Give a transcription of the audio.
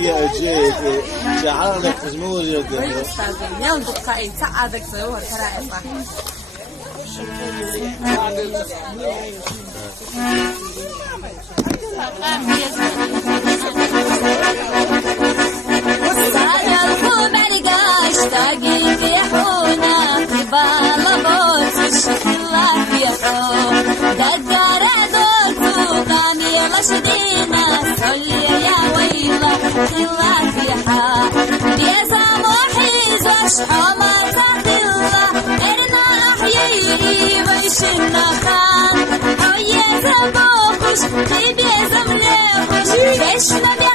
يا شيخ شعارك تسموه يا أستاذ ينطق كأي سعادك سوى كرائصة شدينا سولي يا ويلا خلاك يا حار بيزا موحيز وشحوما تغدلا إرنا أحيي بيشنا خان حوية بوخش بيزا مليخش بيشنا